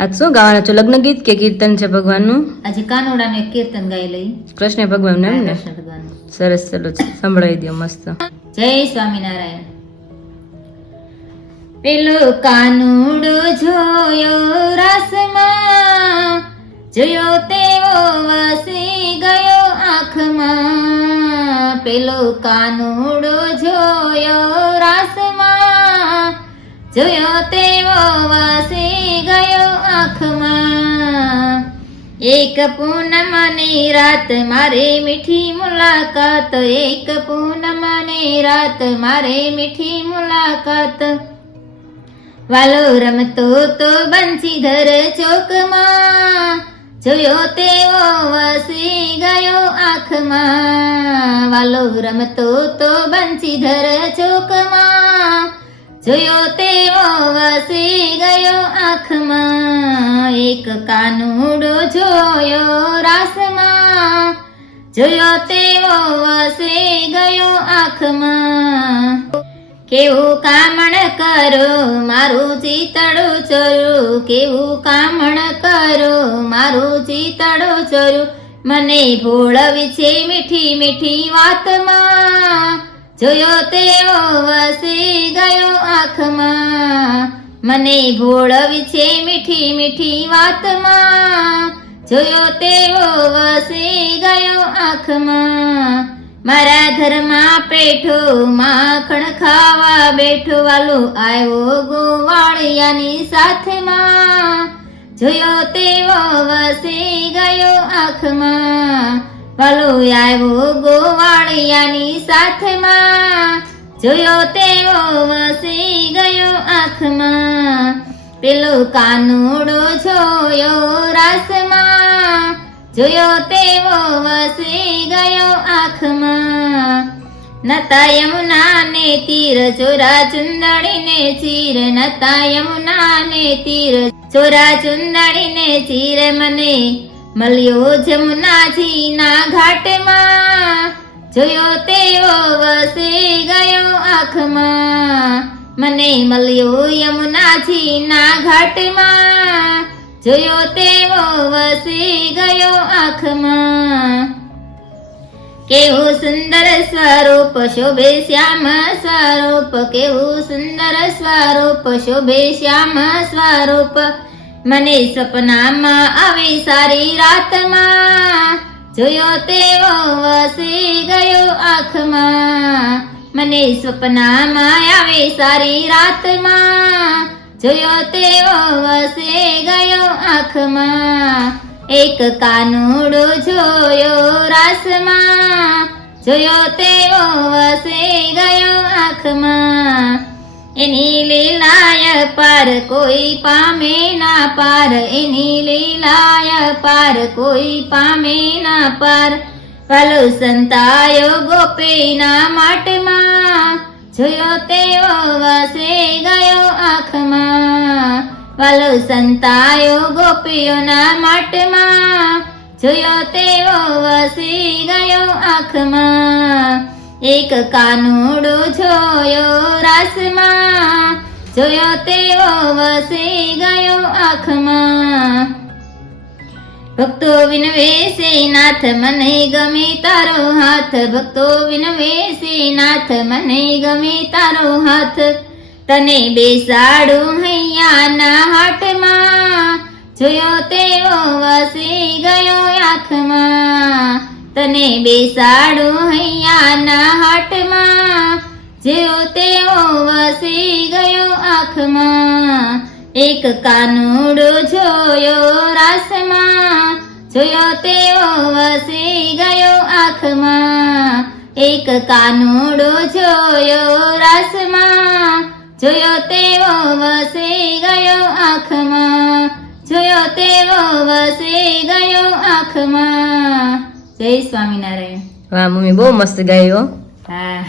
આજ શું ગાવાના છો? લગ્ન ગીત કે કીર્તન છે ભગવાનનું? આજે કાનોડાનું કીર્તન ગાઈ લઈ. કૃષ્ણ ભગવાન એમ ને. સરસ ચલો સંભળાવી દો મસ્ત. જય સ્વામિનારાયણ. પેલો કાનુડો જોયો રાસમાં જોયો તેવો વસી ગયો આંખમાં. પેલો કાનુડો જોયો રાસમાં જોયો તેવો વસી ગયો આંખમાં. એક પૂનમની રાત મારે મીઠી મુલાકાત, એક પૂનમની રાત મારે મીઠી મુલાકાત. વાલો રમતો તો બંસીધર ચોકમાં, જોયો તેવો વસી ગયો આંખમાં. વાલો રમતો તો બંસીધર ચોકમાં જોયો તેવો વસી ગયો આંખમાં, એક કાનુડો જોયો રાસમાં. જોયો તેવો વસી ગયો આંખમાં. કેવું કામણ કરો, મારું ચિતડું ચોરું. કેવું કામણ કરો, મારું ચિતડું ચોરું. મને ભોળવી છે મીઠી મીઠી વાતમાં. જોયો તેવો વસી ગયો આંખમાં. મને ભોળવી છે મીઠી મીઠી વાતમાં. જોયો તેવો વસી ગયો આંખમાં. મારા ઘરમાં પેઠો માખણ ખાવા બેઠો વાલો આવ્યો ગોવાળિયાની સાથમાં. જોયો તેવો વસી ગયો આંખમાં. વાલો આવ્યો ગોવાળિયાની સાથમાં. જોયો તેવો વસી ગયો આંખમાં. પેલો કાનુડો જોયો રાસમાં. જોયો તેવો વસી ગયો આંખમાં. નતા યમુના ને તીર, ચોરા ચુંદડી ને ચીર. નતા યમુના ને તીર, ચોરા ચુંદડી ને ચીર. મને મળ્યો જમુનાજી ના ઘાટમાં. જોયો તેવો વસી ગયો આંખમાં. મને મળ્યો યમુનાજી ના ઘાટમાં. જોયો તેવો વસી ગયો આંખમાં. કેવું સુંદર સ્વરૂપ શોભે શ્યામ સ્વરૂપ, કેવું સુંદર સ્વરૂપ શોભે શ્યામ સ્વરૂપ. મને સપનામાં આવી સારી રાતમાં. જોયો તેવો વસી ગયો આંખમાં. મને સપનામાં આવી સારી રાતમાં. જોયો તેવો વસી ગયો આંખમાં. એક કાનુડો જોયો રાસમાં. જોયો તેવો વસી ગયો આંખમાં. એની લીલાય પાર કોઈ પામે ના પાર, એની લીલાય પાર કોઈ પામે ના પાર. ભલો સંતાયો ગોપીના માટમાં જોયો તેઓ વસે ગયો આંખમાં. ભલો સંતાયો ગોપીઓના માટમાં જોયો તેઓ વસી ગયો આંખમાં. એક કાનુડો જોયો રાસમાં જોયો તેવો વસી ગયો આંખમાં. ભક્તો વિનવેશે નાથ, મને ગમે તારો હાથ. ભક્તો વિનવેશે નાથ, મને ગમે તારો હાથ. તને બેસાડું હૈયાના હાટમાં. જોયો તેવો વસી ગયો આંખમાં. તને બેસાડું હૈયાના હાટમાં. જેવો તેવો વસી ગયો આંખમાં એક કાનુડો જોયો રાસમાં. જોયો તેવો વસી ગયો આંખમાં એક કાનુડો જોયો રાસમાં. જોયો તેવો વસી ગયો આંખમાં જોયો તેવો વસી ગયો આંખમાં. જય સ્વામિનારાયણ. વાહ મમ્મી બહુ મસ્ત ગાયો હા.